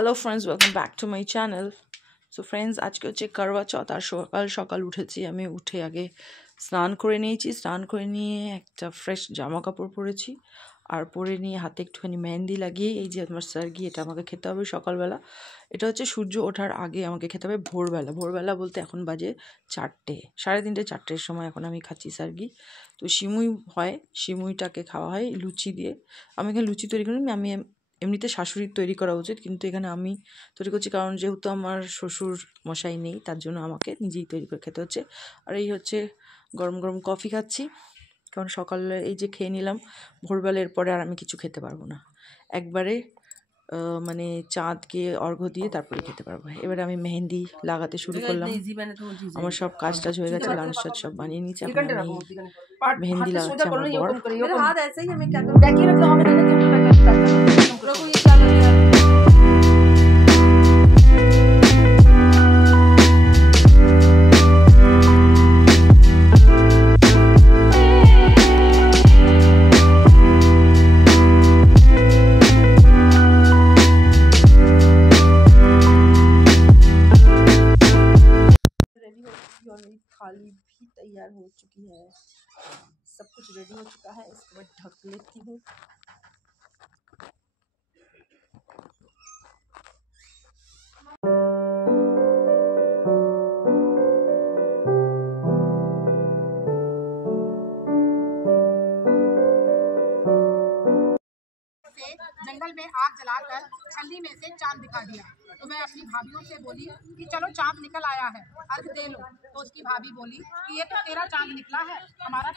Hello friends, welcome back to my channel. So friends, আজকে হচ্ছে করওয়া চৌথ। আর সকাল সকাল উঠেছি আমি। উঠে আগে স্নান করে নিয়েছি। স্নান করে নিয়ে একটা ফ্রেশ জামা কাপড় পরেছি, আর পরে নিয়ে হাতে একটুখানি মেহেন্দি লাগিয়ে এই যে আমার সার্গি, এটা আমাকে খেতে হবে সকালবেলা। এটা হচ্ছে সূর্য ওঠার আগে আমাকে খেতে হবে, ভোরবেলা। ভোরবেলা বলতে এখন বাজে 4টে, 3:30 4টের সময় এখন আমি খাচ্ছি সার্গি। তো সিমুই হয়, সিমুইটাকে খাওয়া হয় লুচি দিয়ে। আমি এখানে লুচি তৈরি করি, আমি এমনিতে শাশুড়ির তৈরি করা উচিত, কিন্তু এখানে আমি তৈরি করছি, কারণ যেহেতু আমার শ্বশুর মশাই নেই, তার জন্য আমাকে নিজেই তৈরি করে খেতে হচ্ছে। আর এই হচ্ছে গরম গরম কফি খাচ্ছি, কারণ সকালে এই যে খেয়ে নিলাম ভোরবেলা, এরপরে আর আমি কিছু খেতে পারবো না। একবারে মানে চাঁদকে অর্ঘ্য দিয়ে তারপরে খেতে পারবো। এবারে আমি মেহেন্দি লাগাতে শুরু করলাম। আমার সব কাজ টাজ হয়ে গেছে, লাঞ্চ টাজ সব বানিয়ে নিয়েছি। এখন আমি মেহেন্দি লাগাচ্ছি আমার বর। और मेरी थाली भी तैयार हो चुकी है, सब कुछ रेडी हो चुका है। इसको मैं ढक लेती हूँ। जंगल में आग जलाकर छलनी में से चांद दिखा दिया। तो मैं अपनी भाभीयों से बोली कि चलो चांद निकल आया है, अर्घ दे लो। तो उसकी भाभी बोली कि ये तो तेरा चांद निकला है, हमारा